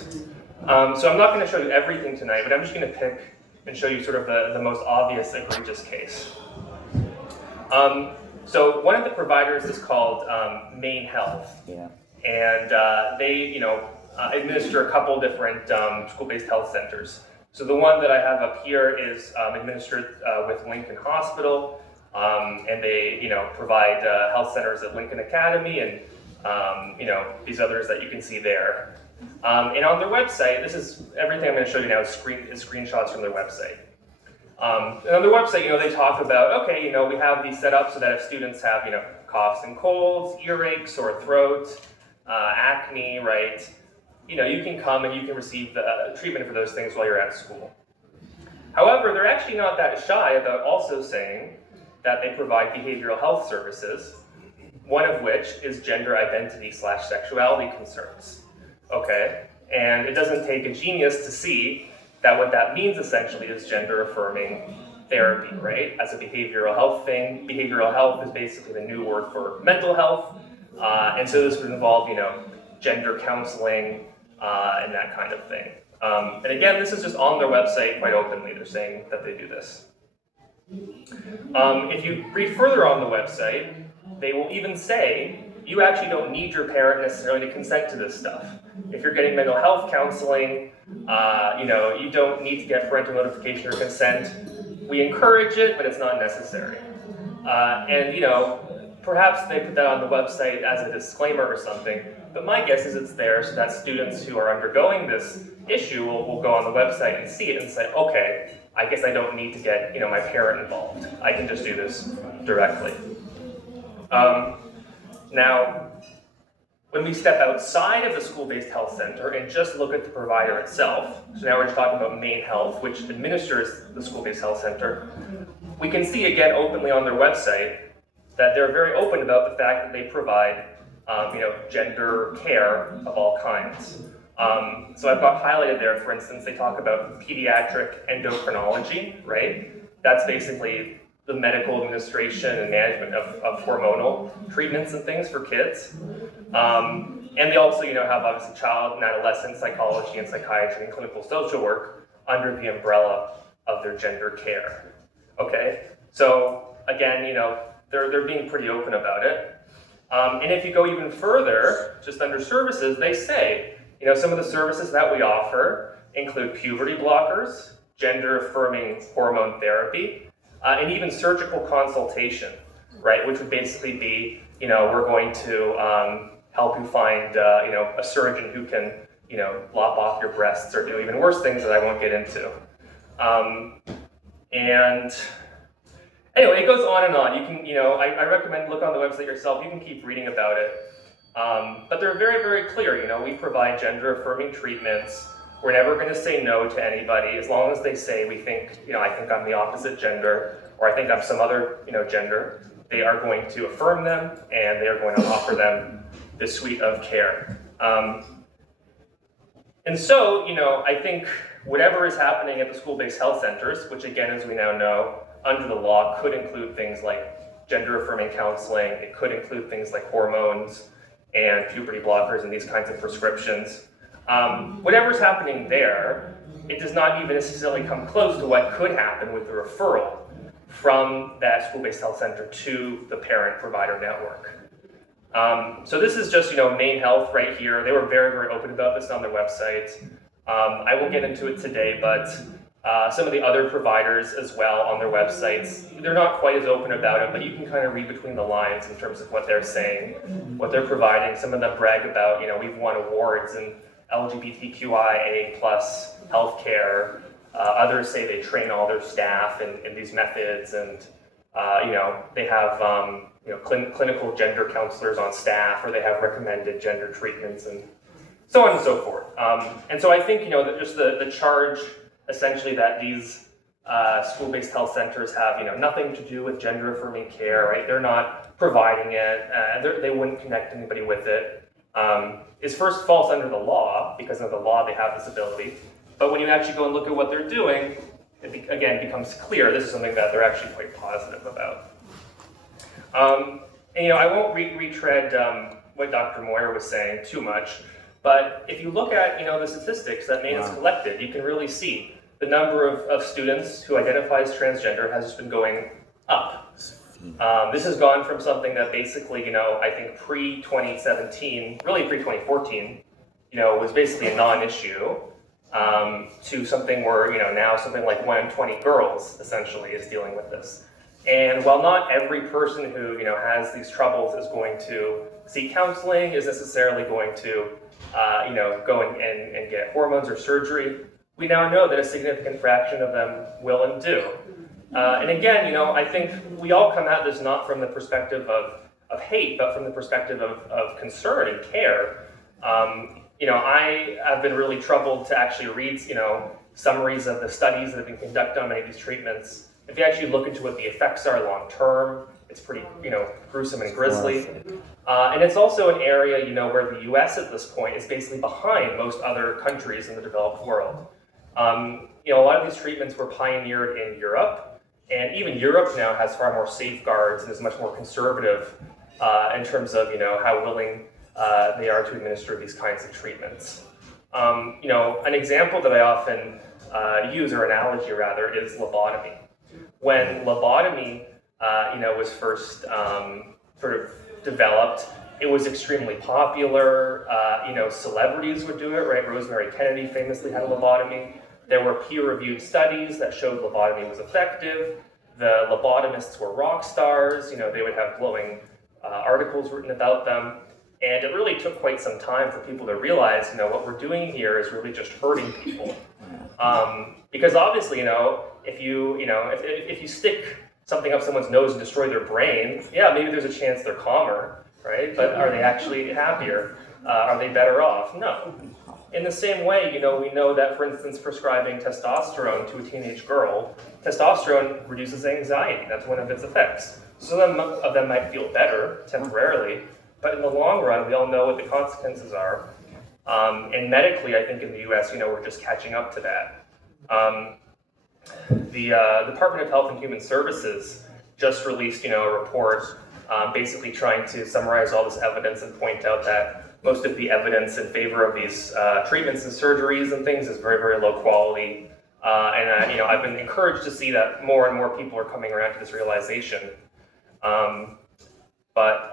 So I'm not going to show you everything tonight, but I'm just going to pick and show you sort of the most obvious egregious case. So one of the providers is called Maine Health, and they, administer a couple different school-based health centers. So the one that I have up here is administered with Lincoln Hospital, and they, provide health centers at Lincoln Academy and, these others that you can see there. And on their website, this is everything I'm going to show you now is screenshots from their website. And on their website, they talk about, okay, we have these set up so that if students have, coughs and colds, earaches, sore throat, acne, right, you can come and you can receive the treatment for those things while you're at school. However, they're actually not that shy about also saying that they provide behavioral health services, one of which is gender identity/sexuality concerns. Okay, and it doesn't take a genius to see that what that means essentially is gender-affirming therapy, right? As a behavioral health thing, behavioral health is basically the new word for mental health, and so this would involve, gender counseling and that kind of thing. And again, this is just on their website quite openly. They're saying that they do this. If you read further on the website, they will even say you actually don't need your parent necessarily to consent to this stuff. If you're getting mental health counseling, you don't need to get parental notification or consent. We encourage it, but it's not necessary. Perhaps they put that on the website as a disclaimer or something, but my guess is it's there so that students who are undergoing this issue will go on the website and see it and say, okay, I guess I don't need to get my parent involved. I can just do this directly. Now, when we step outside of the school-based health center and just look at the provider itself, so now we're just talking about Maine Health, which administers the school-based health center, we can see again openly on their website that they're very open about the fact that they provide gender care of all kinds. So I've got highlighted there, for instance, they talk about pediatric endocrinology, right? That's basically the medical administration and management of hormonal treatments and things for kids. And they also, have obviously child and adolescent psychology and psychiatry and clinical social work under the umbrella of their gender care. Okay, so again, they're being pretty open about it. And if you go even further, just under services, they say, some of the services that we offer include puberty blockers, gender-affirming hormone therapy, and even surgical consultation, right? Which would basically be, we're going to help you find, a surgeon who can, lop off your breasts or do even worse things that I won't get into. And anyway, it goes on and on. You can, I recommend look on the website yourself. You can keep reading about it. But they're very, very clear. We provide gender-affirming treatments. We're never going to say no to anybody as long as they say we think, I think I'm the opposite gender, or I think I'm some other, gender. They are going to affirm them, and they are going to offer them this suite of care. And so, I think whatever is happening at the school-based health centers, which again, as we now know, under the law could include things like gender-affirming counseling, it could include things like hormones and puberty blockers and these kinds of prescriptions. Whatever's happening there, it does not even necessarily come close to what could happen with the referral from that school-based health center to the parent-provider network. So this is just, Maine Health right here. They were very, very open about this on their website. I won't get into it today, but some of the other providers as well on their websites, they're not quite as open about it, but you can kind of read between the lines in terms of what they're saying, what they're providing. Some of them brag about, we've won awards in LGBTQIA+ healthcare. Others say they train all their staff in these methods, and they have clinical gender counselors on staff, or they have recommended gender treatments, and so on and so forth. And so I think that just the charge essentially that these school-based health centers have nothing to do with gender-affirming care, right? They're not providing it. They wouldn't connect anybody with it. Is first false under the law, because under the law they have this ability. But when you actually go and look at what they're doing, it again becomes clear this is something that they're actually quite positive about. And I won't retread what Dr. Moyer was saying too much, But if you look at the statistics that Maine has collected, you can really see the number of students who identify as transgender has just been going up. This has gone from something that basically, I think pre-2017, really pre-2014, was basically a non-issue, to something where, now something like 1 in 20 girls essentially is dealing with this. And while not every person who, has these troubles is going to seek counseling, is necessarily going to, go and get hormones or surgery, we now know that a significant fraction of them will and do. And again, I think we all come at this not from the perspective of hate, but from the perspective of concern and care. I have been really troubled to actually read, summaries of the studies that have been conducted on many of these treatments. If you actually look into what the effects are long term, it's pretty, gruesome and grisly. And it's also an area, where the U.S. at this point is basically behind most other countries in the developed world. A lot of these treatments were pioneered in Europe, and even Europe now has far more safeguards and is much more conservative in terms of, how willing they are to administer these kinds of treatments. An example that I often use, or analogy rather, is lobotomy. When lobotomy, was first sort of developed, it was extremely popular. Celebrities would do it, right? Rosemary Kennedy famously had a lobotomy. There were peer-reviewed studies that showed lobotomy was effective. The lobotomists were rock stars. They would have glowing articles written about them. And it really took quite some time for people to realize, what we're doing here is really just hurting people. Because obviously, if you stick something up someone's nose and destroy their brain, yeah, maybe there's a chance they're calmer, right? But are they actually happier? Are they better off? No. In the same way, we know that, for instance, prescribing testosterone to a teenage girl, testosterone reduces anxiety. That's one of its effects. Some of them might feel better temporarily, but in the long run, we all know what the consequences are. And medically, I think in the US, we're just catching up to that. The Department of Health and Human Services just released, a report basically trying to summarize all this evidence and point out that most of the evidence in favor of these treatments and surgeries and things is very, very low quality. And I've been encouraged to see that more and more people are coming around to this realization. But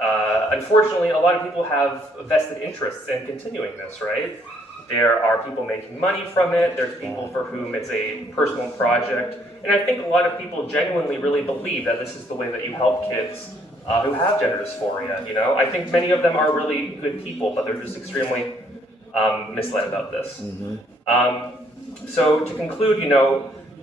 unfortunately, a lot of people have vested interests in continuing this, right? There are people making money from it. There's people for whom it's a personal project. And I think a lot of people genuinely really believe that this is the way that you help kids who have gender dysphoria, I think many of them are really good people, but they're just extremely misled about this. So to conclude,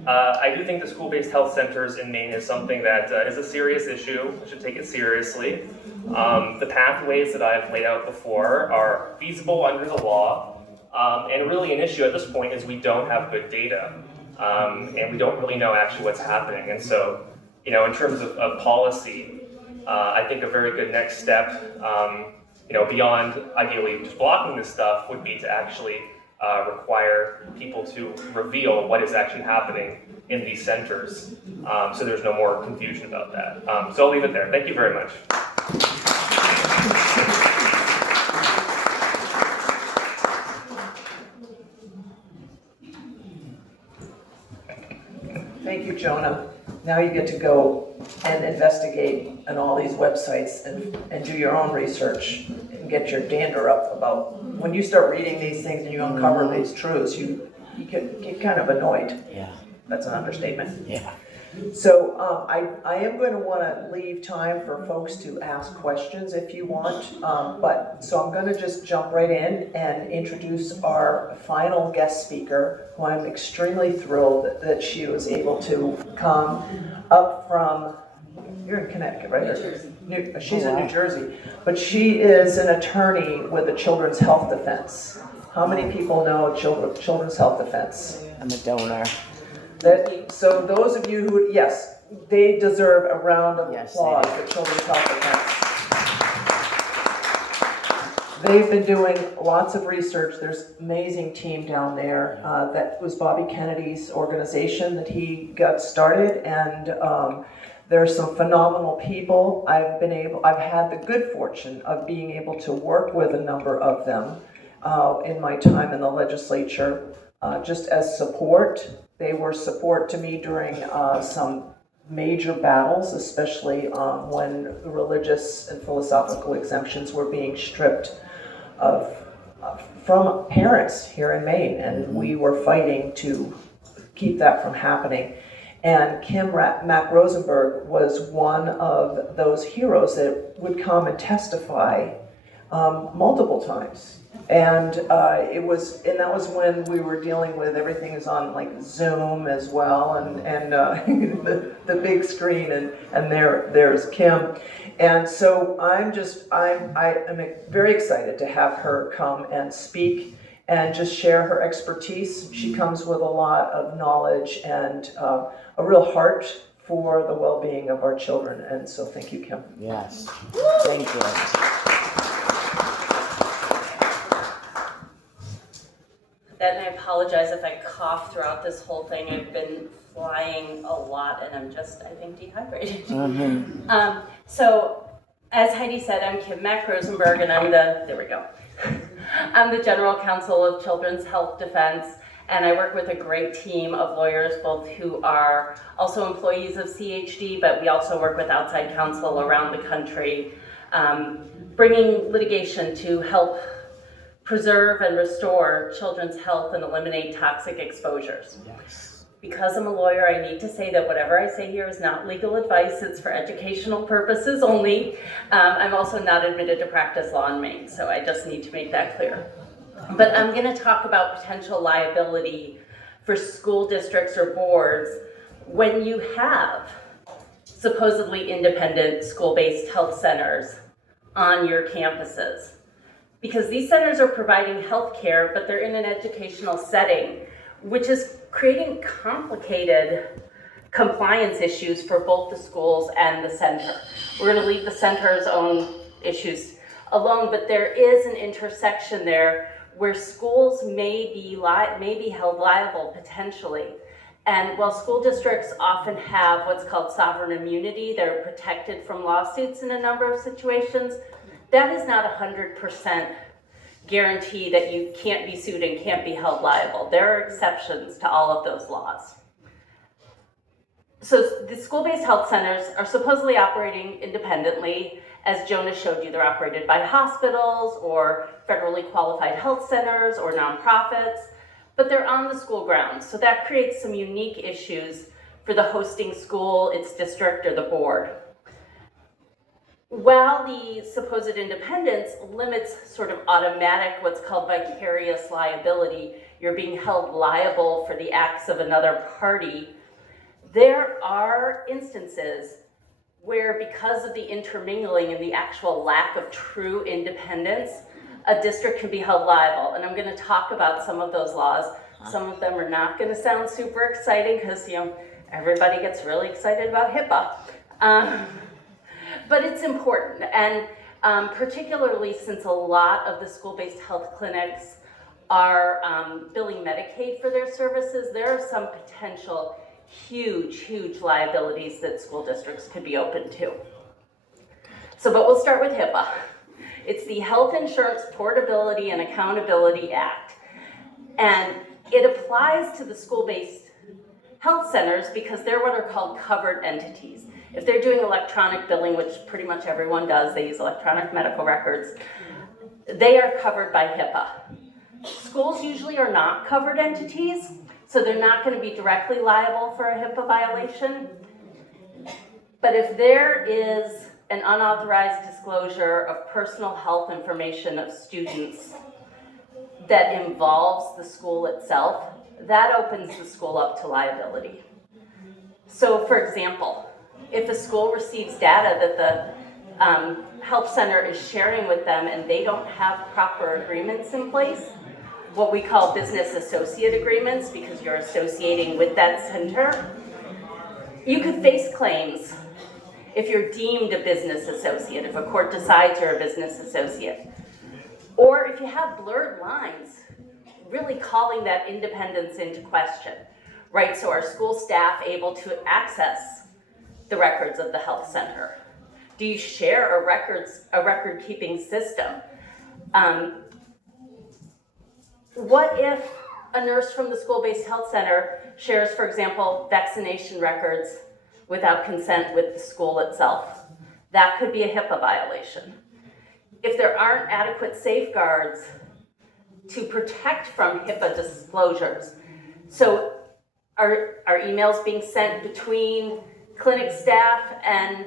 I do think the school-based health centers in Maine is something that is a serious issue. We should take it seriously. The pathways that I've laid out before are feasible under the law, and really an issue at this point is we don't have good data, and we don't really know actually what's happening. And so, in terms of policy, I think a very good next step, beyond ideally just blocking this stuff, would be to actually require people to reveal what is actually happening in these centers, so there's no more confusion about that. So I'll leave it there. Thank you very much. Thank you, Jonah. Now you get to go and investigate on all these websites and do your own research and get your dander up about when you start reading these things and you uncover these truths, you get kind of annoyed. Yeah. That's an understatement. Yeah. So I am going to want to leave time for folks to ask questions if you want, so I'm going to just jump right in and introduce our final guest speaker, who I'm extremely thrilled that she was able to come up from, you're in Connecticut, right? New Jersey. She's in New Jersey, but she is an attorney with the Children's Health Defense. How many people know Children's Health Defense? I'm a donor. So those of you who, yes, they deserve a round of Yes, applause they do. for Children's Health Defense. They've been doing lots of research. There's an amazing team down there. That was Bobby Kennedy's organization that he got started, and there's some phenomenal people. I've had the good fortune of being able to work with a number of them. in my time in the legislature, just as support. They were support to me during some major battles, especially when religious and philosophical exemptions were being stripped of from parents here in Maine, and we were fighting to keep that from happening. And Mac Rosenberg was one of those heroes that would come and testify multiple times. And that was when we were dealing with everything is on like Zoom as well, and the big screen, and there's Kim. And so I am very excited to have her come and speak and just share her expertise. She comes with a lot of knowledge and a real heart for the well-being of our children. And so thank you, Kim. Yes, thank you. And I apologize if I cough throughout this whole thing. I've been flying a lot and I'm just, I think, dehydrated. Mm-hmm. So, as Heidi said, I'm Kim Mac Rosenberg, and I'm the General Counsel of Children's Health Defense, and I work with a great team of lawyers, both who are also employees of CHD, but we also work with outside counsel around the country, bringing litigation to help preserve and restore children's health and eliminate toxic exposures. Yes. Because I'm a lawyer, I need to say that whatever I say here is not legal advice. It's for educational purposes only. I'm also not admitted to practice law in Maine, so I just need to make that clear. But I'm going to talk about potential liability for school districts or boards when you have supposedly independent school-based health centers on your campuses. Because these centers are providing health care, but they're in an educational setting, which is creating complicated compliance issues for both the schools and the center. We're going to leave the center's own issues alone, but there is an intersection there where schools may be held liable potentially. And while school districts often have what's called sovereign immunity, they're protected from lawsuits in a number of situations, that is not 100% guarantee that you can't be sued and can't be held liable. There are exceptions to all of those laws. So the school-based health centers are supposedly operating independently. As Jonah showed you, they're operated by hospitals or federally qualified health centers or nonprofits, but they're on the school grounds. So that creates some unique issues for the hosting school, its district, or the board. While the supposed independence limits sort of automatic, what's called vicarious liability, you're being held liable for the acts of another party, there are instances where, because of the intermingling and the actual lack of true independence, a district can be held liable. And I'm going to talk about some of those laws. Some of them are not going to sound super exciting because, everybody gets really excited about HIPAA. But it's important, and particularly since a lot of the school-based health clinics are billing Medicaid for their services, there are some potential huge liabilities that school districts could be open to. But we'll start with HIPAA. It's the Health Insurance Portability and Accountability Act, and it applies to the school-based health centers because they're what are called covered entities. If they're doing electronic billing, which pretty much everyone does, they use electronic medical records, they are covered by HIPAA. Schools usually are not covered entities, so they're not going to be directly liable for a HIPAA violation. But if there is an unauthorized disclosure of personal health information of students that involves the school itself, that opens the school up to liability. So, for example, if a school receives data that the health center is sharing with them and they don't have proper agreements in place, what we call business associate agreements, because you're associating with that center, you could face claims if you're deemed a business associate, if a court decides you're a business associate. Or if you have blurred lines, really calling that independence into question, right? So are school staff able to access the records of the health center? Do you share a record-keeping system? what if a nurse from the school-based health center shares, for example, vaccination records without consent with the school itself? That could be a HIPAA violation. If there aren't adequate safeguards to protect from HIPAA disclosures, so are emails being sent between clinic staff and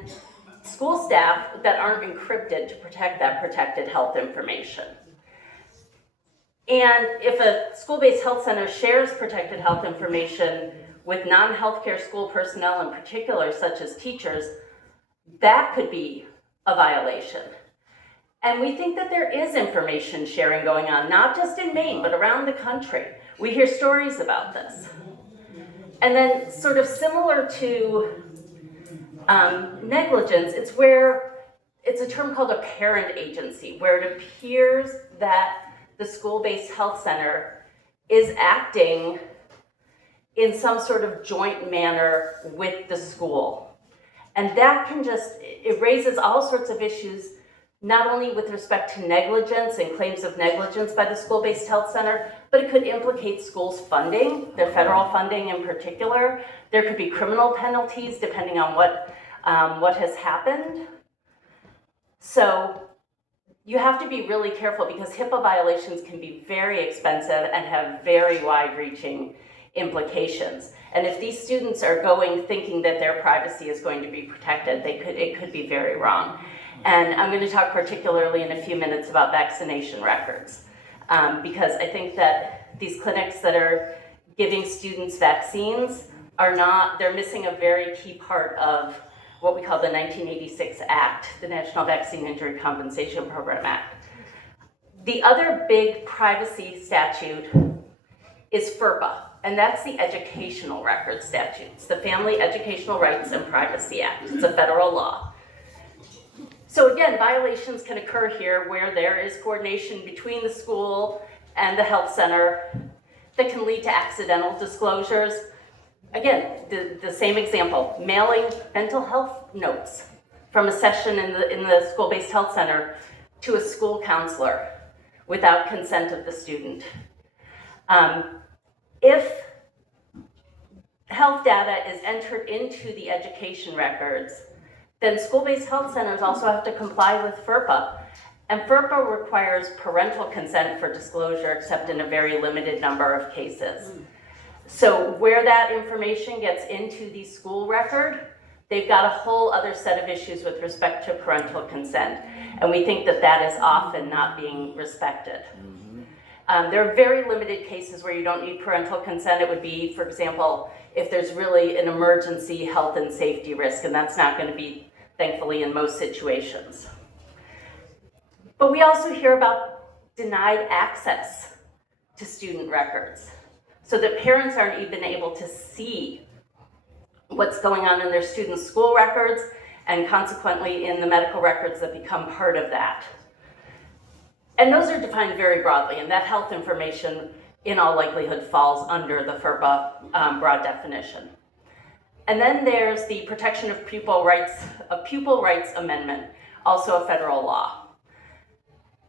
school staff that aren't encrypted to protect that protected health information? And if a school-based health center shares protected health information with non-healthcare school personnel in particular, such as teachers, that could be a violation. And we think that there is information sharing going on, not just in Maine, but around the country. We hear stories about this. And then sort of similar to negligence, it's a term called a parent agency, where it appears that the school-based health center is acting in some sort of joint manner with the school. And that can it raises all sorts of issues, not only with respect to negligence and claims of negligence by the school-based health center, but it could implicate schools' funding, their federal funding in particular. There could be criminal penalties depending on what has happened. So you have to be really careful because HIPAA violations can be very expensive and have very wide-reaching implications. And if these students are going thinking that their privacy is going to be protected, it could be very wrong. And I'm going to talk particularly in a few minutes about vaccination records, because I think that these clinics that are giving students vaccines they're missing a very key part of what we call the 1986 Act, the National Vaccine Injury Compensation Program Act. The other big privacy statute is FERPA, and that's the Educational Records Statute. It's the Family Educational Rights and Privacy Act. It's a federal law. So again, violations can occur here where there is coordination between the school and the health center that can lead to accidental disclosures. Again, the same example, mailing mental health notes from a session in the school-based health center to a school counselor without consent of the student. If health data is entered into the education records, then school-based health centers also have to comply with FERPA. And FERPA requires parental consent for disclosure, except in a very limited number of cases. So where that information gets into the school record, they've got a whole other set of issues with respect to parental consent. And we think that that is often not being respected. There are very limited cases where you don't need parental consent. It would be, for example, if there's really an emergency health and safety risk, and that's not going to be, thankfully, in most situations. But we also hear about denied access to student records, so that parents aren't even able to see what's going on in their students' school records and consequently in the medical records that become part of that. And those are defined very broadly, and that health information in all likelihood falls under the FERPA broad definition. And then there's the Protection of Pupil Rights Amendment, also a federal law.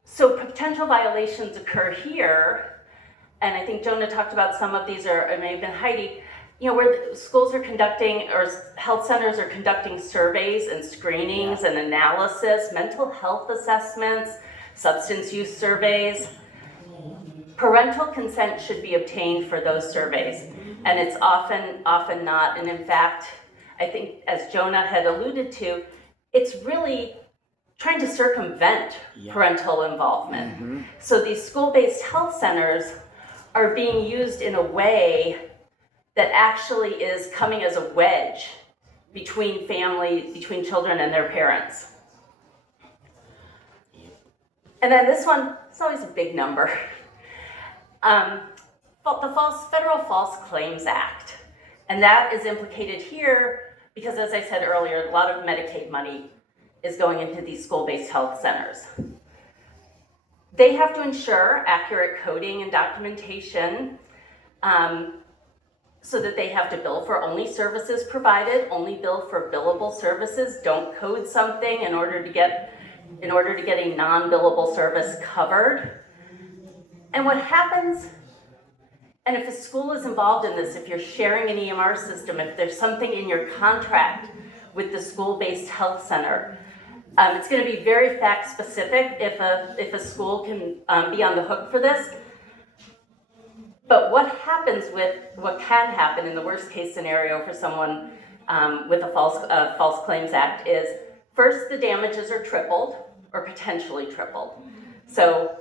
So potential violations occur here, and I think Jonah talked about some of these, or it may have been Heidi, where schools are conducting, or health centers are conducting surveys and screenings and analysis, mental health assessments, substance use surveys. Parental consent should be obtained for those surveys, and it's often not. And in fact, I think, as Jonah had alluded to, it's really trying to circumvent parental involvement. So these school-based health centers are being used in a way that actually is coming as a wedge between children and their parents. And then this one, it's always a big number. The Federal False Claims Act. And that is implicated here because, as I said earlier, a lot of Medicaid money is going into these school-based health centers. They have to ensure accurate coding and documentation so that they have to bill for only services provided, only bill for billable services, don't code something in order to get a non-billable service covered. And what happens And if a school is involved in this, if you're sharing an EMR system, if there's something in your contract with the school-based health center, it's going to be very fact-specific if a school can be on the hook for this. But what can happen in the worst-case scenario for someone with a False Claims Act is, first, the damages are tripled or potentially tripled. So,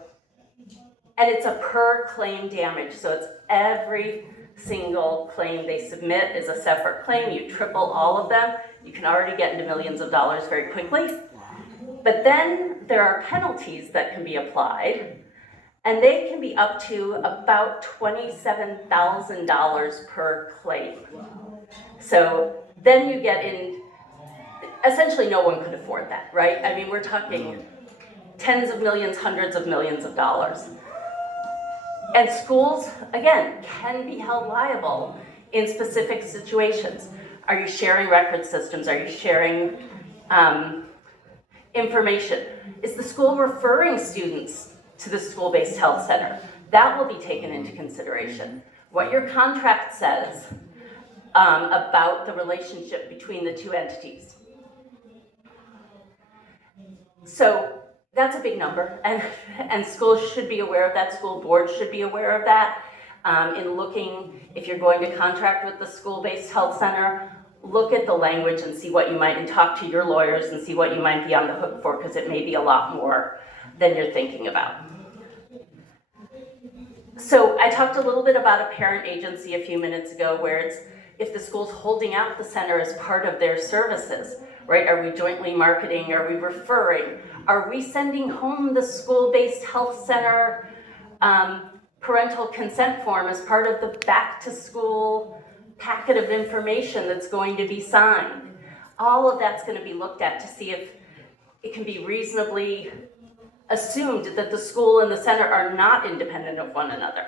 and it's a per claim damage, so it's every single claim they submit is a separate claim. You triple all of them, you can already get into millions of dollars very quickly. But then there are penalties that can be applied, and they can be up to about $27,000 per claim. So then you get in, essentially no one could afford that, right? I mean, we're talking tens of millions, hundreds of millions of dollars. And schools, again, can be held liable in specific situations. Are you sharing record systems? Are you sharing information? Is the school referring students to the school-based health center? That will be taken into consideration. What your contract says about the relationship between the two entities. So that's a big number, and schools should be aware of that, school boards should be aware of that. In looking, if you're going to contract with the school-based health center, look at the language and see what you might, and talk to your lawyers and see what you might be on the hook for, because it may be a lot more than you're thinking about. So I talked a little bit about a parent agency a few minutes ago, where it's if the school's holding out the center as part of their services, right? Are we jointly marketing? Are we referring? Are we sending home the school-based health center parental consent form as part of the back-to-school packet of information that's going to be signed? All of that's going to be looked at to see if it can be reasonably assumed that the school and the center are not independent of one another.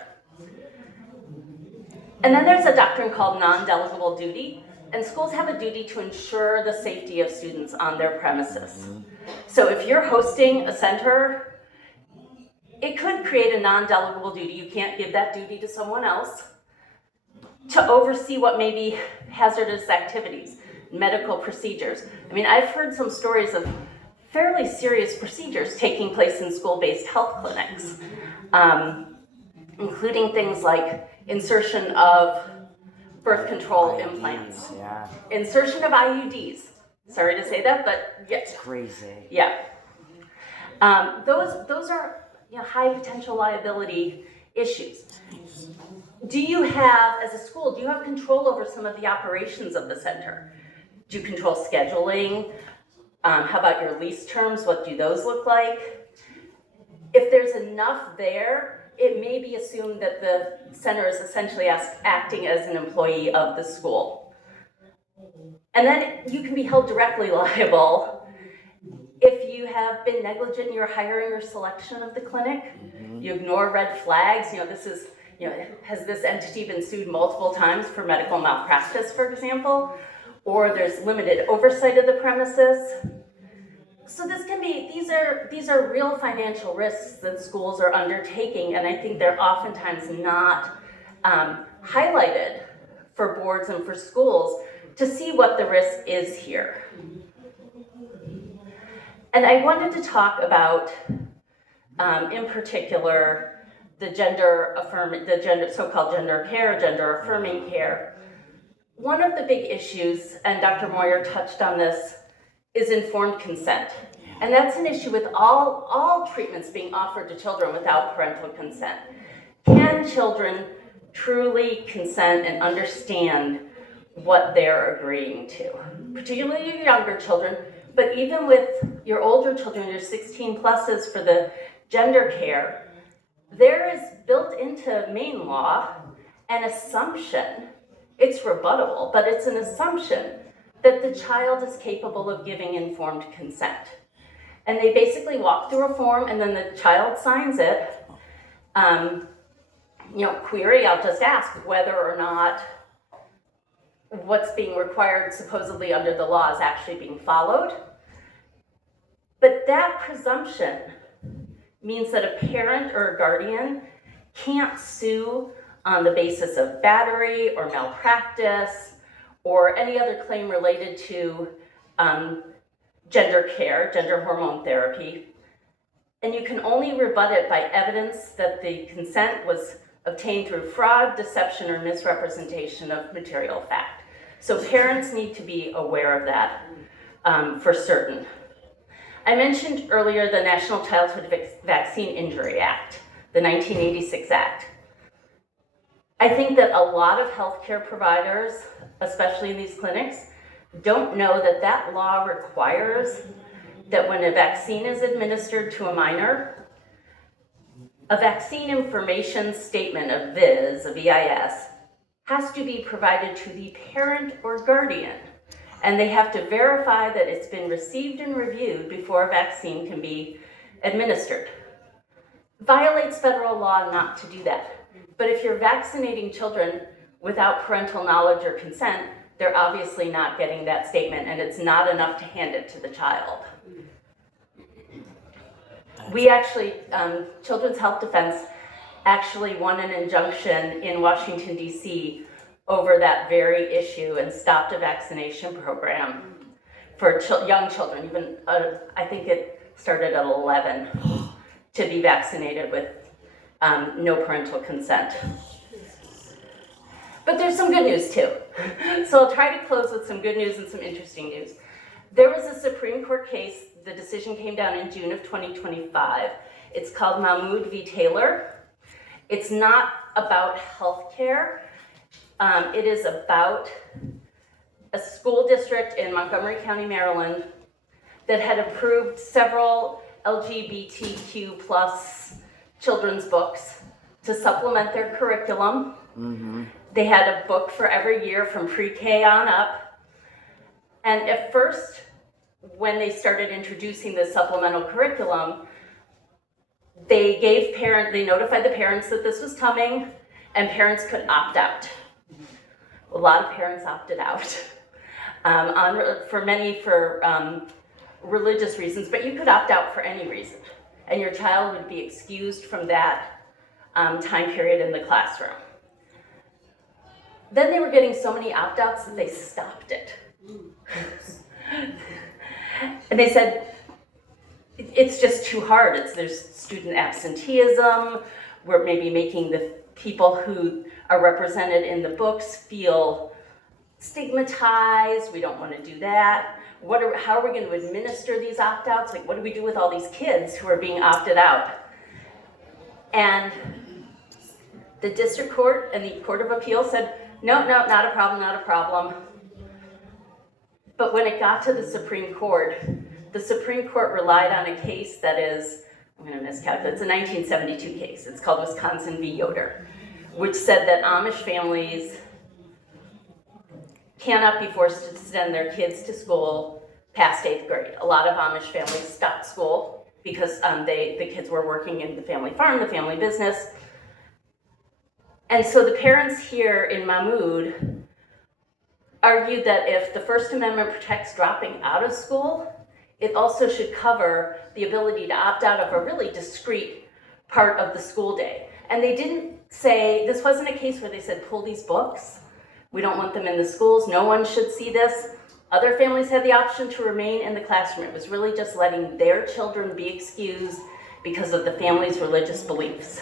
And then there's a doctrine called non-delegable duty, and schools have a duty to ensure the safety of students on their premises. So if you're hosting a center, it could create a non-delegable duty. You can't give that duty to someone else to oversee what may be hazardous activities, medical procedures. I mean, I've heard some stories of fairly serious procedures taking place in school-based health clinics, including things like insertion of birth control implants, insertion of IUDs. Sorry to say that, but yes. It's crazy. Yeah. Those are high potential liability issues. Do you have, as a school, do you have control over some of the operations of the center? Do you control scheduling? How about your lease terms? What do those look like? If there's enough there, it may be assumed that the center is essentially acting as an employee of the school. And then you can be held directly liable if you have been negligent in your hiring or selection of the clinic. You ignore red flags. Has this entity been sued multiple times for medical malpractice, for example? Or there's limited oversight of the premises. So these are real financial risks that schools are undertaking, and I think they're oftentimes not highlighted for boards and for schools to see what the risk is here. And I wanted to talk about, in particular, the so-called gender care, gender affirming care. One of the big issues, and Dr. Moyer touched on this, is informed consent. And that's an issue with all treatments being offered to children without parental consent. Can children truly consent and understand what they're agreeing to? Particularly your younger children, but even with your older children, your 16 pluses for the gender care, there is built into Maine law an assumption, it's rebuttable, but it's an assumption that the child is capable of giving informed consent. And they basically walk through a form and then the child signs it. Query, I'll just ask whether or not what's being required supposedly under the law is actually being followed. But that presumption means that a parent or a guardian can't sue on the basis of battery or malpractice or any other claim related to gender care, gender hormone therapy. And you can only rebut it by evidence that the consent was obtained through fraud, deception, or misrepresentation of material fact. So parents need to be aware of that for certain. I mentioned earlier the National Childhood Vaccine Injury Act, the 1986 Act. I think that a lot of healthcare providers, especially in these clinics, don't know that that law requires that when a vaccine is administered to a minor, a vaccine information statement, a VIS, a VIS, has to be provided to the parent or guardian. And they have to verify that it's been received and reviewed before a vaccine can be administered. Violates federal law not to do that. But if you're vaccinating children without parental knowledge or consent, they're obviously not getting that statement, and it's not enough to hand it to the child. We actually, Children's Health Defense actually won an injunction in Washington, D.C. over that very issue and stopped a vaccination program for young children, even, I think it started at 11, to be vaccinated with no parental consent. But there's some good news too. So I'll try to close with some good news and some interesting news. There was a Supreme Court case, the decision came down in June of 2025. It's called Mahmoud v. Taylor. It's not about healthcare. It is about a school district in Montgomery County, Maryland, that had approved several LGBTQ plus children's books to supplement their curriculum. Mm-hmm. They had a book for every year from pre-K on up. And at first, when they started introducing the supplemental curriculum, they notified the parents that this was coming, and parents could opt out. A lot of parents opted out, for religious reasons, but you could opt out for any reason, and your child would be excused from that time period in the classroom. Then they were getting so many opt-outs that they stopped it. And they said, it's just too hard. There's student absenteeism. We're maybe making the people who are represented in the books feel stigmatized. We don't want to do that. How are we going to administer these opt-outs? Like, what do we do with all these kids who are being opted out? And the district court and the Court of Appeal said, no, not a problem, not a problem. But when it got to the Supreme Court relied on a case that is, I'm going to miscalculate, it's a 1972 case. It's called Wisconsin v. Yoder, which said that Amish families cannot be forced to send their kids to school past 8th grade. A lot of Amish families stopped school because the kids were working in the family farm, the family business. And so the parents here in Mahmoud argued that if the First Amendment protects dropping out of school, it also should cover the ability to opt out of a really discrete part of the school day. And they didn't say, this wasn't a case where they said, pull these books. We don't want them in the schools. No one should see this. Other families had the option to remain in the classroom. It was really just letting their children be excused because of the family's religious beliefs.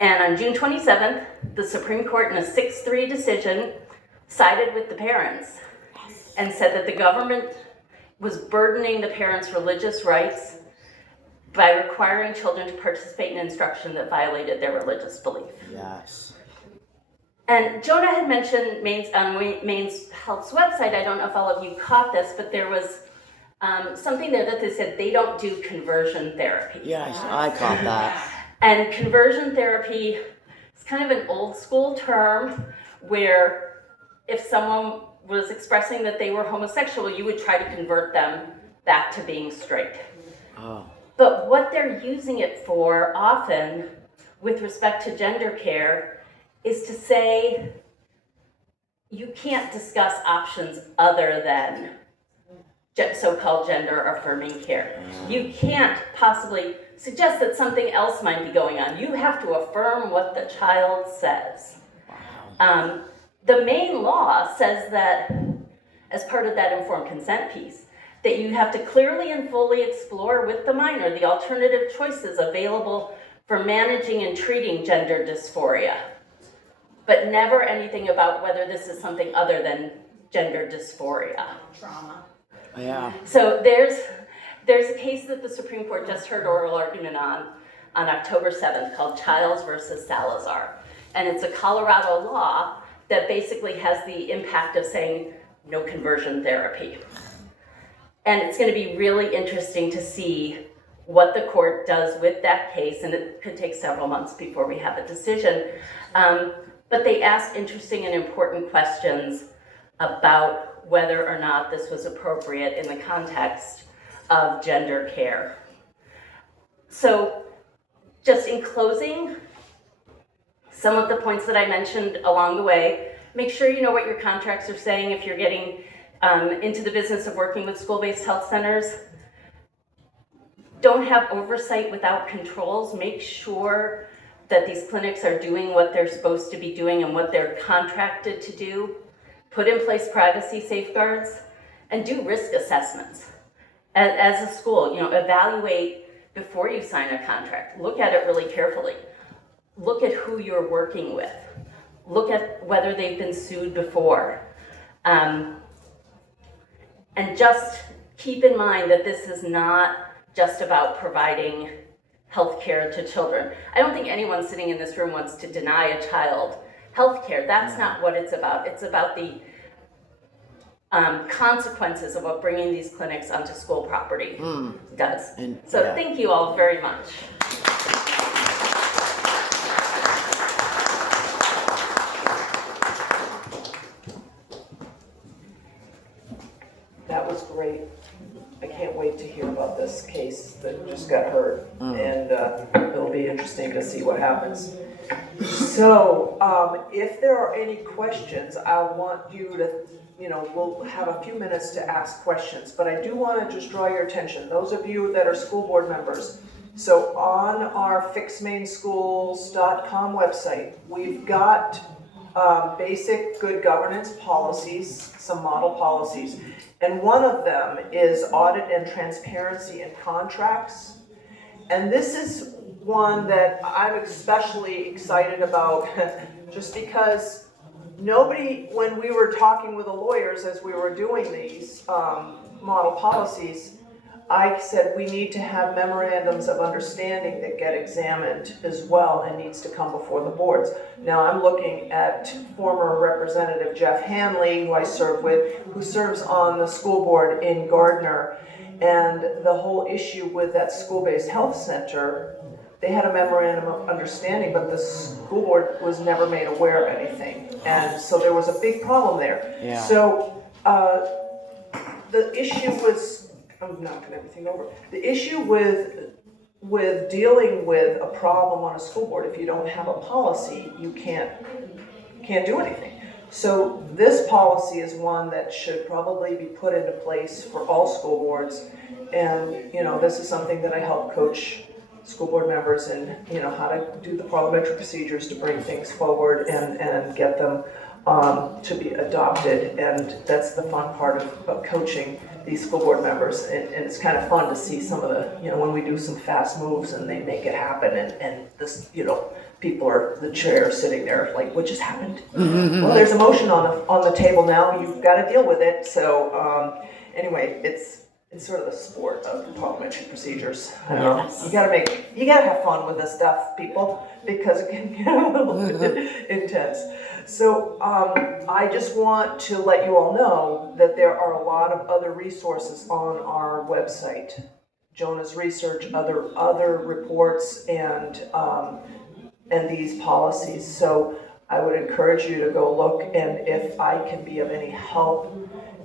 And on June 27th, the Supreme Court, in a 6-3 decision, sided with the parents and said that the government was burdening the parents' religious rights by requiring children to participate in instruction that violated their religious belief. Yes. And Jonah had mentioned Maine's Health's website. I don't know if all of you caught this, but there was something there that they said they don't do conversion therapy. Yes, I caught that. And conversion therapy is kind of an old school term where if someone was expressing that they were homosexual, you would try to convert them back to being straight. Oh. But what they're using it for often with respect to gender care is to say you can't discuss options other than so-called gender affirming care. You can't possibly suggests that something else might be going on. You have to affirm what the child says. The Maine law says that, as part of that informed consent piece, that you have to clearly and fully explore with the minor the alternative choices available for managing and treating gender dysphoria, but never anything about whether this is something other than gender dysphoria. Trauma. Yeah. So there's a case that the Supreme Court just heard oral argument on October 7th called Childs versus Salazar. And it's a Colorado law that basically has the impact of saying no conversion therapy. And it's going to be really interesting to see what the court does with that case, and it could take several months before we have a decision. But they asked interesting and important questions about whether or not this was appropriate in the context of gender care. So just in closing, some of the points that I mentioned along the way, make sure you know what your contracts are saying if you're getting into the business of working with school-based health centers. Don't have oversight without controls. Make sure that these clinics are doing what they're supposed to be doing and what they're contracted to do. Put in place privacy safeguards and do risk assessments. As a school, evaluate before you sign a contract. Look at it really carefully. Look at who you're working with. Look at whether they've been sued before. And just keep in mind that this is not just about providing health care to children. I don't think anyone sitting in this room wants to deny a child health care. That's not what it's about. It's about the consequences of what bringing these clinics onto school property does. Thank you all very much. That was great. I can't wait to hear about this case that just got heard, and it'll be interesting to see what happens. So, if there are any questions, I want you to, we'll have a few minutes to ask questions, but I do want to just draw your attention, those of you that are school board members. So on our fixmainschools.com website, we've got basic good governance policies, some model policies. And one of them is audit and transparency in contracts. And this is one that I'm especially excited about just because when we were talking with the lawyers as we were doing these model policies, I said we need to have memorandums of understanding that get examined as well and needs to come before the boards. Now I'm looking at former Representative Jeff Hanley, who I serve with, who serves on the school board in Gardner, and the whole issue with that school-based health center, they had a memorandum of understanding, but the school board was never made aware of anything. And so there was a big problem there. Yeah. So the issue was, I'm knocking everything over. The issue with dealing with a problem on a school board, if you don't have a policy, you can't do anything. So this policy is one that should probably be put into place for all school boards. And this is something that I help coach school board members in, how to do the parliamentary procedures to bring things forward and get them to be adopted. And that's the fun part of coaching these school board members, and it's kind of fun to see some of the, when we do some fast moves and they make it happen, and this, people the chair sitting there like, what just happened? Well, there's a motion on the table now, you've got to deal with it. So anyway, it's sort of the sport of parliamentary procedures. Yes. You gotta have fun with this stuff, people, because it can get a little bit intense. So I just want to let you all know that there are a lot of other resources on our website. Jonah's research, other reports, and these policies. So I would encourage you to go look, and if I can be of any help,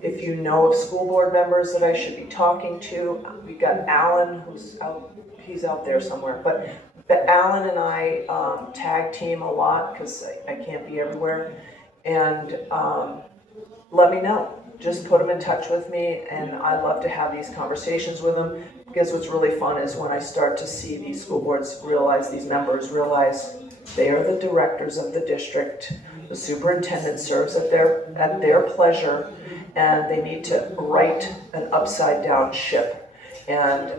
if you know of school board members that I should be talking to, we've got Alan, he's out there somewhere, but Alan and I tag team a lot because I can't be everywhere, and let me know. just put them in touch with me, and I love to have these conversations with them, because what's really fun is when I start to see these school boards realize, these members realize they are the directors of the district. The superintendent serves at their pleasure, and they need to right an upside down ship. And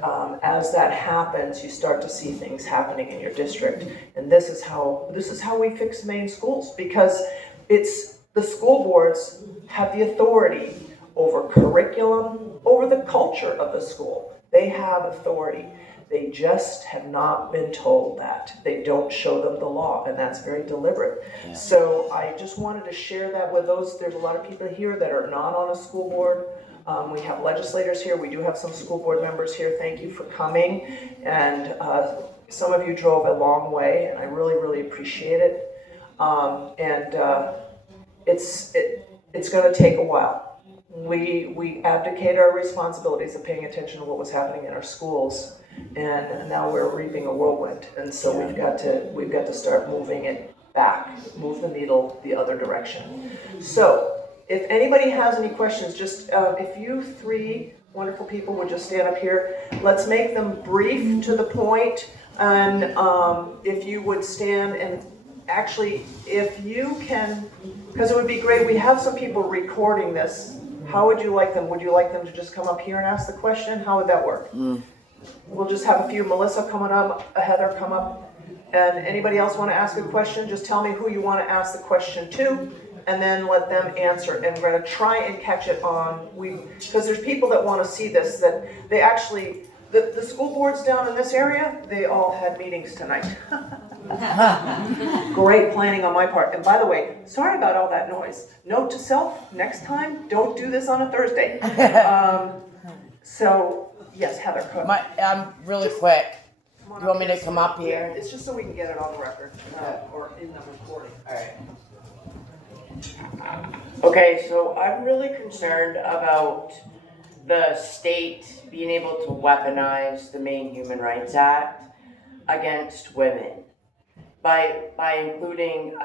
as that happens, you start to see things happening in your district. And this is how we fix Maine schools, because it's the school boards have the authority over curriculum, over the culture of the school. They have authority. They just have not been told that. They don't show them the law, and that's very deliberate. Yeah. So I just wanted to share that with those. There's a lot of people here that are not on a school board. We have legislators here. We do have some school board members here. Thank you for coming. And some of you drove a long way, and I really, really appreciate it. It's going to take a while. We abdicate our responsibilities of paying attention to what was happening in our schools, and now we're reaping a whirlwind. And so we've got to start moving it back, move the needle the other direction. So if anybody has any questions, just if you three wonderful people would just stand up here, let's make them brief to the point. And if you would stand, and actually, if you can, because it would be great, we have some people recording this. How would you like them? Would you like them to just come up here and ask the question? How would that work? We'll just have a few. Melissa coming up, Heather come up, and anybody else want to ask a question? Just tell me who you want to ask the question to, and then let them answer. And we're going to try and catch it on, because there's people that want to see this, that they actually, the school boards down in this area, they all had meetings tonight. Great planning on my part. And by the way, sorry about all that noise. Note to self, next time, don't do this on a Thursday. So, yes, Heather. Really quick. Do you want me to come up here? It's just so we can get it on the record, or in the recording. All right. Okay, so I'm really concerned about the state being able to weaponize the Maine Human Rights Act against women by including.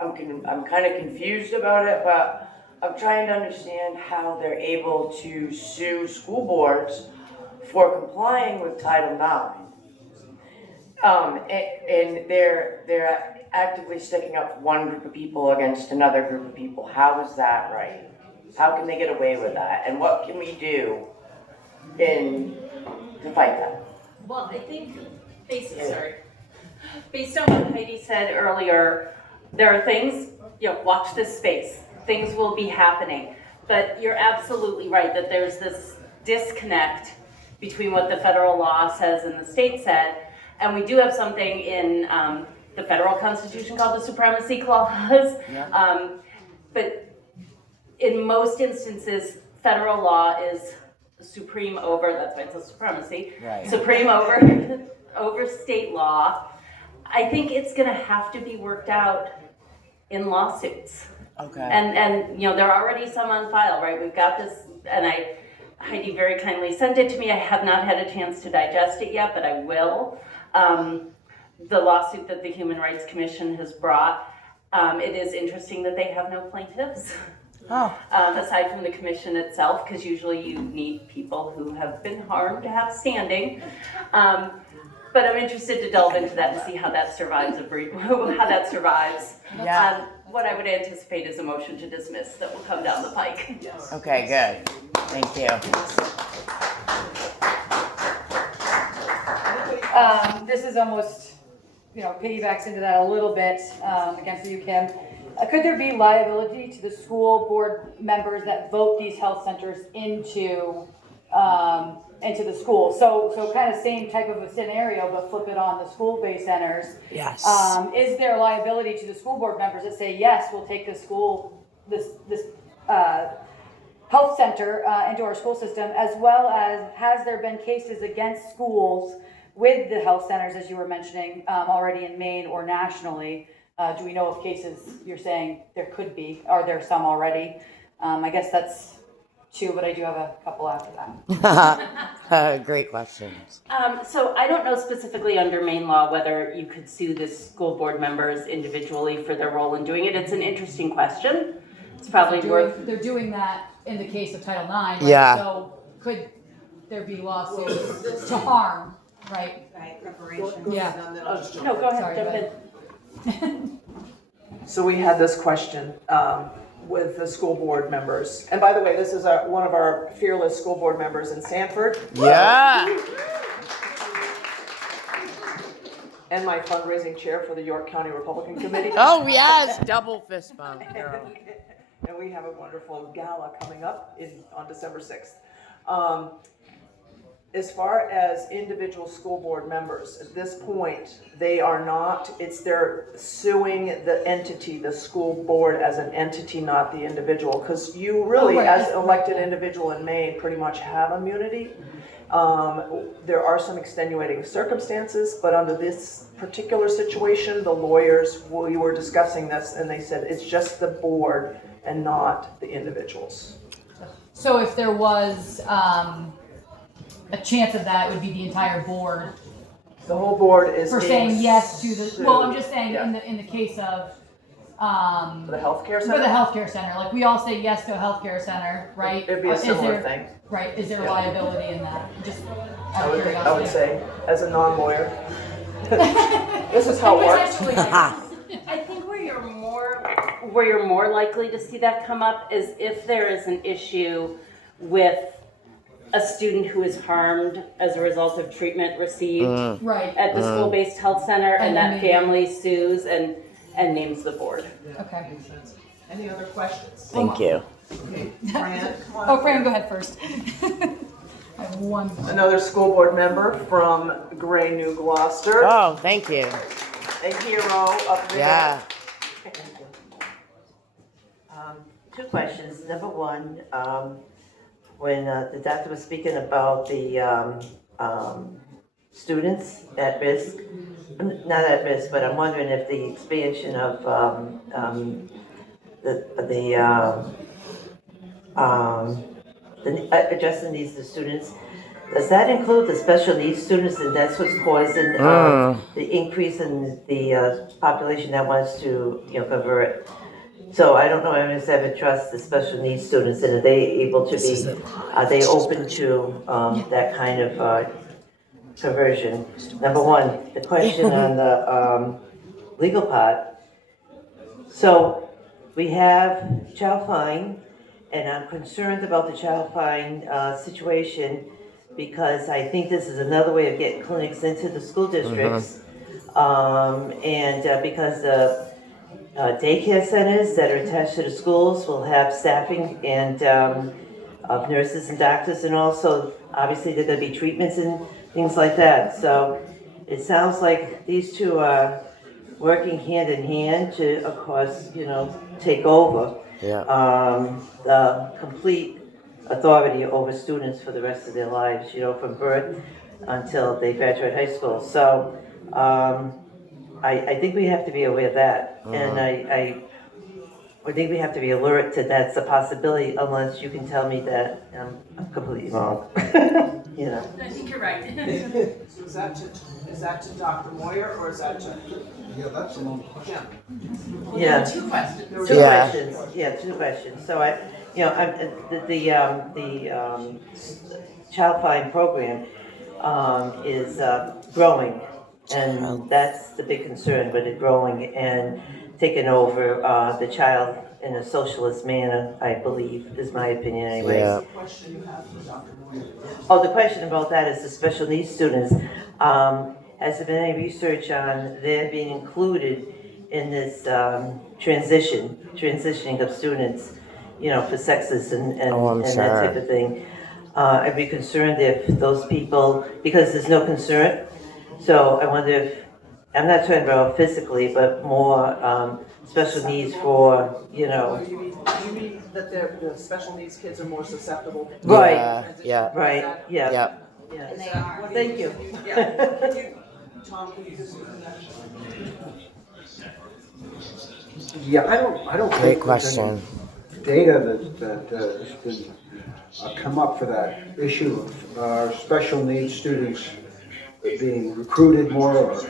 I'm kind of confused about it, but I'm trying to understand how they're able to sue school boards for complying with Title IX. And they're actively sticking up one group of people against another group of people. How is that right? How can they get away with that? And what can we do to fight that? Well, I think based on what Heidi said earlier, there are things, watch this space. Things will be happening. But you're absolutely right that there's this disconnect between what the federal law says and the state said. And we do have something in the federal constitution called the Supremacy Clause. Yeah. But in most instances, federal law is supreme over, that's why it's a supremacy, right. Supreme over state law. I think it's going to have to be worked out in lawsuits. Okay. And there are already some on file, right? We've got this, and Heidi very kindly sent it to me. I have not had a chance to digest it yet, but I will. The lawsuit that the Human Rights Commission has brought, it is interesting that they have no plaintiffs. Aside from the commission itself, because usually you need people who have been harmed to have standing. But I'm interested to delve into that and see how that survives. Yeah. What I would anticipate is a motion to dismiss that will come down the pike. Yes. Okay, good. Thank you. This is almost, piggybacks into that a little bit against you, Kim. Could there be liability to the school board members that vote these health centers into the school? So kind of same type of a scenario, but flip it on the school-based centers. Yes. Is there liability to the school board members that say, yes, we'll take this health center into our school system, as well as has there been cases against schools with the health centers, as you were mentioning, already in Maine or nationally? Do we know of cases you're saying there could be? Are there some already? I guess that's two, but I do have a couple after that. Great questions. So I don't know specifically under Maine law whether you could sue the school board members individually for their role in doing it. It's an interesting question. It's probably They're doing that in the case of Title IX, right? Yeah. So could there be lawsuits to harm, right? Right, preparation. Yeah. No, go ahead, Sorry, jump go in. ahead. So we had this question with the school board members. And by the way, this is one of our fearless school board members in Sanford. Yeah. And my fundraising chair for the York County Republican Committee. Oh yes, double fist bump, girl. And we have a wonderful gala coming up on December 6th. As far as individual school board members, at this point, they're suing the entity, the school board as an entity, not the individual. Because you really, Oh, right. as elected individual in Maine, pretty much have immunity. There are some extenuating circumstances, but under this particular situation, the lawyers, we were discussing this, and they said it's just the board and not the individuals. So if there was a chance of that, it would be the entire board The whole board is for being saying yes to the. sued. Well, I'm just saying Yeah. in the case of For the healthcare for center? the healthcare center, like we all say yes to a healthcare center, right? It'd be a Is similar there- thing. Right? Is there Yeah. liability in that? Just I out of would curiosity. say, as a non-lawyer. This is how it works. Potentially, I think where you're more likely to see that come up is if there is an issue with a student who is harmed as a result of treatment received right. at the school-based health center, and that And- family sues and names the board. Okay. Any other questions? Thank you. Fran, come on. Oh, Fran, go ahead first. I have one. Another school board member from Gray, New Gloucester, Oh, thank you. a hero up there. Yeah. Two questions. Number one, when the doctor was speaking about the students at risk, not at risk, but I'm wondering if the expansion of addressing these the students, does that include the special needs students, and that's what's causing the increase in the population that wants to, convert? So I don't know, I just haven't trust the special needs students, and are they able to be, are they open to that kind of conversion? Number one. The question on the legal part. So we have child fine, and I'm concerned about the child fine situation because I think this is another way of getting clinics into the school districts. Because the daycare centers that are attached to the schools will have staffing and of nurses and doctors, and also obviously there are going to be treatments and things like that. So it sounds like these two are working hand in hand to, of course, take over the complete authority over students for the rest of their lives, from birth until they graduate high school. So I think we have to be aware of that, and I think we have to be alert to that's a possibility, unless you can tell me that I'm completely wrong. I think you're right. So is that to Dr. Moyer, or is that to? Yeah, that's a long question. Yeah. Two questions. Two Yeah. questions. Yeah, two questions. So the child fine program is growing, and that's the big concern with it growing and taking over the child in a socialist manner, I believe, is my opinion anyways. Yeah. What question you have for Dr. Moyer? Oh, the question about that is the special needs students. Has there been any research on their being included in this transitioning of students, for sexes and Oh, I'm that sure. type of thing? I'd be concerned if those people, because there's no concern, so I wonder if, I'm not talking about physically, but more special needs for, You mean that the special needs kids are more susceptible? Right, Yeah. right, yeah. Yeah. Yeah. And they are. Well, thank you. Yeah. Tom, can you just? Yeah, I don't Great think there's any question. data that has been come up for that issue of special needs students being recruited more or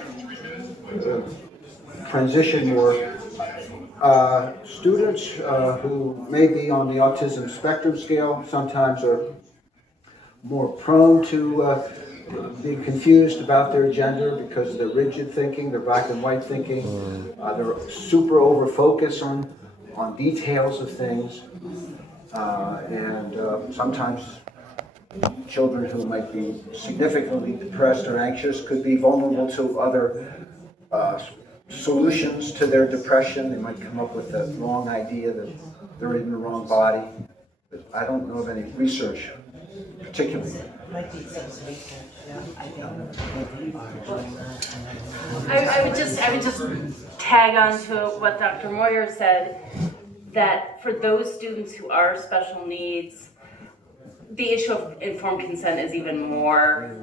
transition more. Students who may be on the autism spectrum scale sometimes are more prone to be confused about their gender because of their rigid thinking, their black and white thinking. They're super over focused on details of things. And sometimes children who might be significantly depressed or anxious could be vulnerable to other solutions to their depression. They might come up with the wrong idea that they're in the wrong body. But I don't know of any research particularly. I would just tag on to what Dr. Moyer said, that for those students who are special needs, the issue of informed consent is even more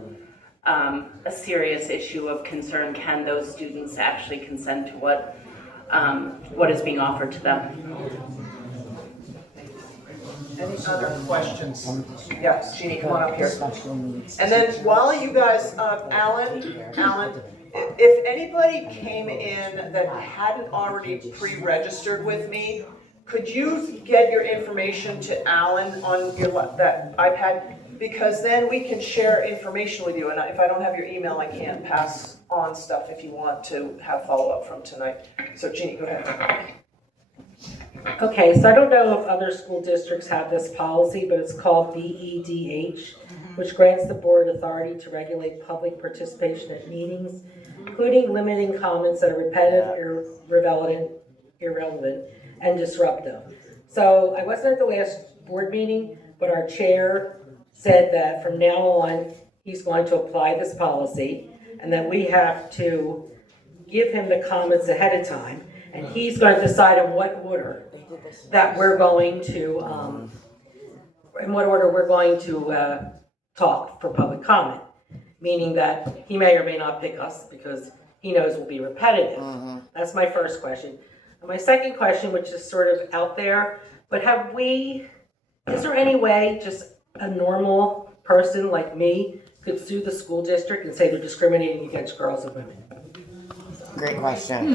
a serious issue of concern. Can those students actually consent to what is being offered to them? Any other questions? Yes, Jeannie, come on up here. And then while you guys, Alan, if anybody came in that hadn't already pre-registered with me, could you get your information to Alan on your that iPad? Because then we can share information with you, and if I don't have your email, I can't pass on stuff if you want to have follow-up from tonight. So Jeannie, go ahead. Okay, so I don't know if other school districts have this policy, but it's called BEDH, which grants the board authority to regulate public participation at meetings, including limiting comments that are repetitive, irrelevant, and disruptive. So I wasn't at the last board meeting, but our chair said that from now on, he's going to apply this policy, and that we have to give him the comments ahead of time, and he's going to decide in what order that we're going to, talk for public comment, meaning that he may or may not pick us because he knows we'll be repetitive. That's my first question. And my second question, which is sort of out there, but is there any way just a normal person like me could sue the school district and say they're discriminating against girls and women? Great question.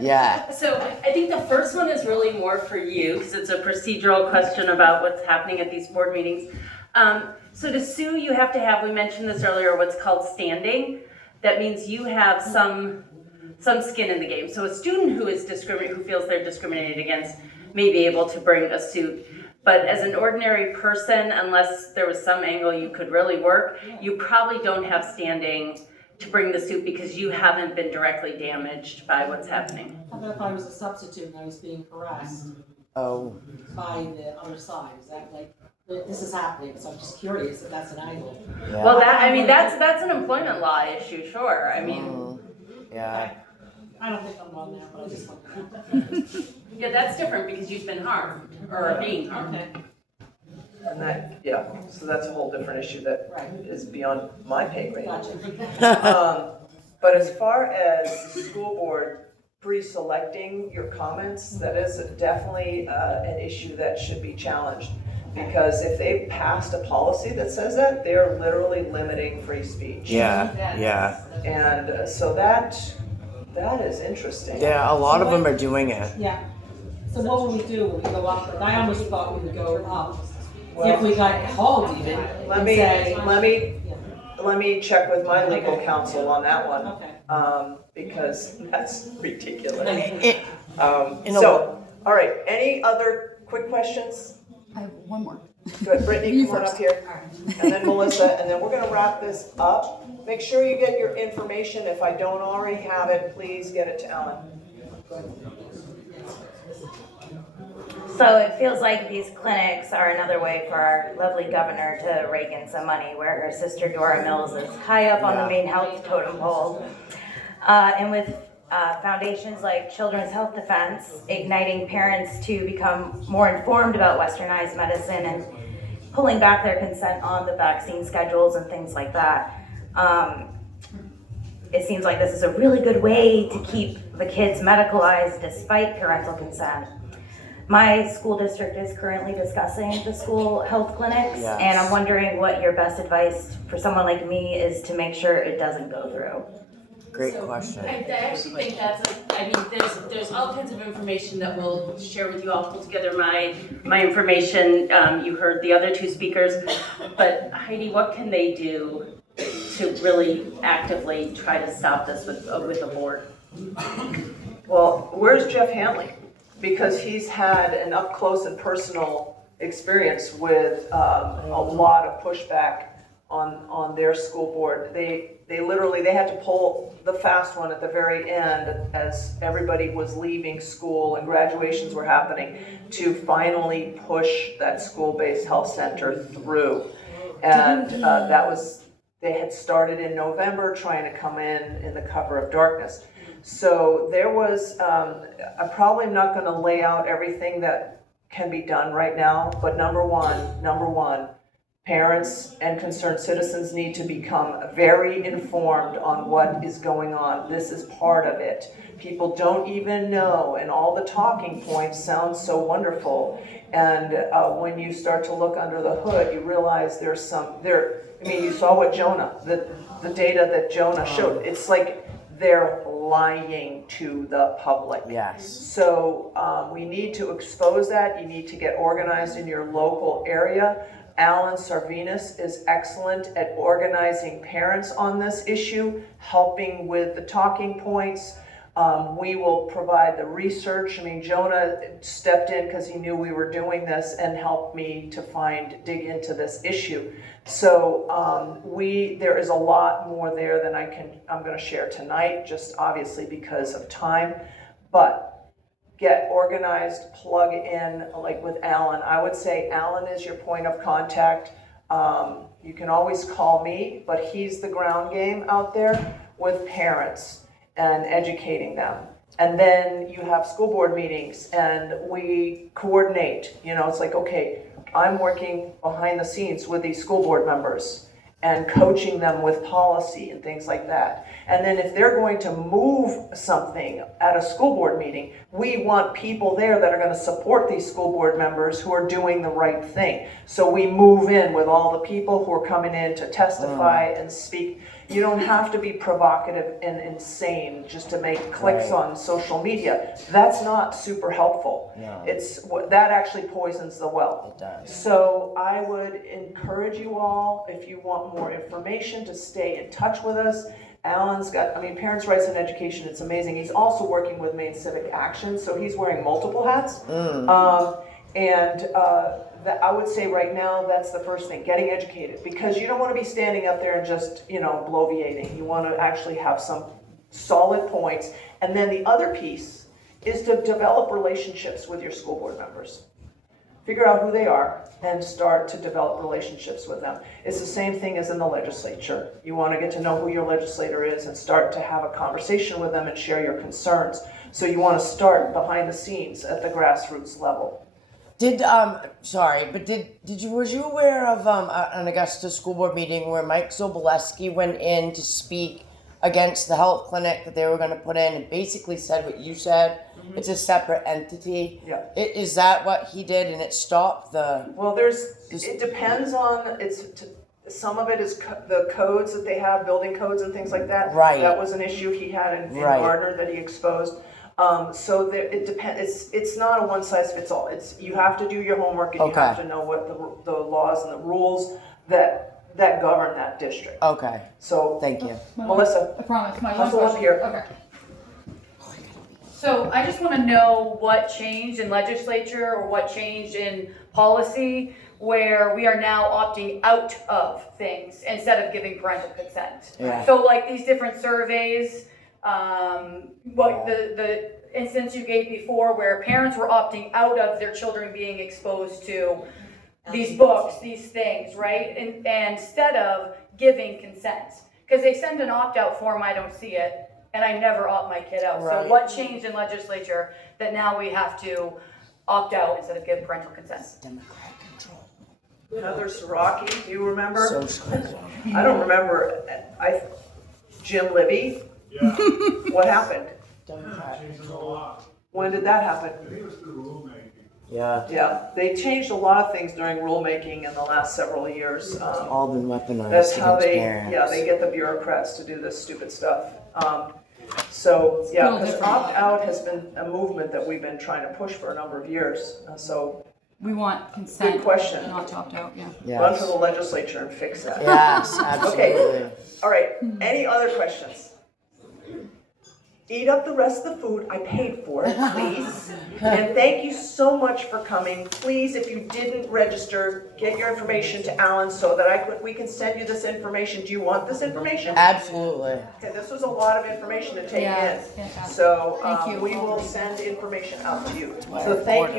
Yeah. So I think the first one is really more for you, because it's a procedural question about what's happening at these board meetings. So to sue, you have to have, we mentioned this earlier, what's called standing. That means you have some skin in the game. So a student who feels they're discriminated against may be able to bring a suit. But as an ordinary person, unless there was some angle you could really work, you probably don't have standing to bring the suit because you haven't been directly damaged by what's happening. How about if I was a substitute and I was being harassed Oh. by the other side? Is that like, this is happening, so I'm just curious if that's an angle. Yeah. Well, that's an employment law issue, sure. I mean, Yeah. I don't think I'm on there, but I just want yeah, that's different because you've been harmed or are being harmed. Okay, And that, so that's a whole different issue that right, is beyond my pay grade. gotcha. But as far as the school board pre-selecting your comments, that is definitely an issue that should be challenged. Because if they've passed a policy that says that, they're literally limiting free speech. Yeah. And so that is interesting. Yeah, a lot of them are doing it. Yeah, so what would we do? Would we go up? I almost thought we would go up. If we got called even, Let me check with my legal counsel on that one. Okay. Because that's ridiculous. All All right, any other quick questions? I have one more. Good, Brittany, come on up here. And then Melissa, and then we're gonna wrap this up. Make sure you get your information. If I don't already have it, please get it to Ellen. So it feels like these clinics are another way for our lovely governor to rake in some money, where her sister Dora Mills is high up on the Maine health totem pole. And with foundations like Children's Health Defense igniting parents to become more informed about westernized medicine and pulling back their consent on the vaccine schedules and things like that. It seems like this is a really good way to keep the kids medicalized despite parental consent. My school district is currently discussing the school health clinics, and I'm wondering what your best advice for someone like me is to make sure it doesn't go through. Great So, question. I actually think I mean, there's all kinds of information that we'll share with you. I'll pull together my information. You heard the other two speakers, but Heidi, what can they do to really actively try to stop this with the board? Well, where's Jeff Hanley? Because he's had an up close and personal experience with a lot of pushback on their school board. They literally had to pull the fast one at the very end as everybody was leaving school and graduations were happening to finally push that school-based health center through. And they had started in November trying to come in the cover of darkness. So there was, I'm probably not going to lay out everything that can be done right now, but number one, parents and concerned citizens need to become very informed on what is going on. This is part of it. People don't even know, and all the talking points sound so wonderful. And when you start to look under the hood, you realize you saw what the data that Jonah showed. It's like they're lying to the public. Yes. So we need to expose that. You need to get organized in your local area. Alan Sarvinas is excellent at organizing parents on this issue, helping with the talking points. We will provide the research. I mean, Jonah stepped in because he knew we were doing this and helped me to dig into this issue. So there is a lot more there than I'm going to share tonight, just obviously because of time. But get organized, plug in, like with Alan. I would say Alan is your point of contact. You can always call me, but he's the ground game out there with parents and educating them. And then you have school board meetings and we coordinate. It's like, okay, I'm working behind the scenes with these school board members and coaching them with policy and things like that. And then if they're going to move something at a school board meeting, we want people there that are going to support these school board members who are doing the right thing. So we move in with all the people who are coming in to testify and speak. You don't have to be provocative and insane just to make clicks on social media. That's not super helpful. No. That actually poisons the well. It does. So I would encourage you all, if you want more information, to stay in touch with us. Alan's got, Parents' Rights and Education, it's amazing. He's also working with Maine Civic Action, so he's wearing multiple hats. I would say right now, that's the first thing, getting educated. Because you don't want to be standing up there and just, bloviating. You want to actually have some solid points. And then the other piece is to develop relationships with your school board members. Figure out who they are and start to develop relationships with them. It's the same thing as in the legislature. You want to get to know who your legislator is and start to have a conversation with them and share your concerns. So you want to start behind the scenes at the grassroots level. Was you aware of an Augusta school board meeting where Mike Soboleski went in to speak against the health clinic that they were going to put in and basically said what you said? Mm-hmm. It's a separate entity. Yeah. Is that what he did and it stopped the... Well, it depends on, some of it is the codes that they have, building codes and things like that. Right. That was an issue he had in Gardner that he exposed. It depends. It's not a one size fits all. You have to do your homework and you have to know what the laws and the rules that govern that district. Okay. So thank you, Melissa. I promise. My hustle up here. Okay. So I just want to know what changed in legislature or what changed in policy where we are now opting out of things instead of giving parental consent. Yeah. So like these different surveys. The instance you gave before where parents were opting out of their children being exposed to these books, these things, right? And instead of giving consent. Because they send an opt-out form, I don't see it, and I never opt my kid out. Right. So what changed in legislature that now we have to opt out instead of give parental consent? Democrat control. Heather Siraki, do you remember? Socialism. I don't remember. Jim Libby. Yeah. What happened? Changed a lot. When did that happen? I think it was through rulemaking. Yeah. Yeah, they changed a lot of things during rulemaking in the last several years. All been weaponized That's how against parents. they get the bureaucrats to do this stupid stuff. So, yeah, Still because different. opt-out has been a movement that we've been trying to push for a number of years. So We want consent. Good question. Not to opt out, yeah. run for the Yes. legislature and fix that. Yes, absolutely. All right, any other questions? Eat up the rest of the food, I paid for it, please. And thank you so much for coming. Please, if you didn't register, get your information to Alan so that we can send you this information. Do you want this information? Absolutely. Okay, this was a lot of information to take Yeah, in. fantastic. So Thank you. we will send information out to you. So thank you.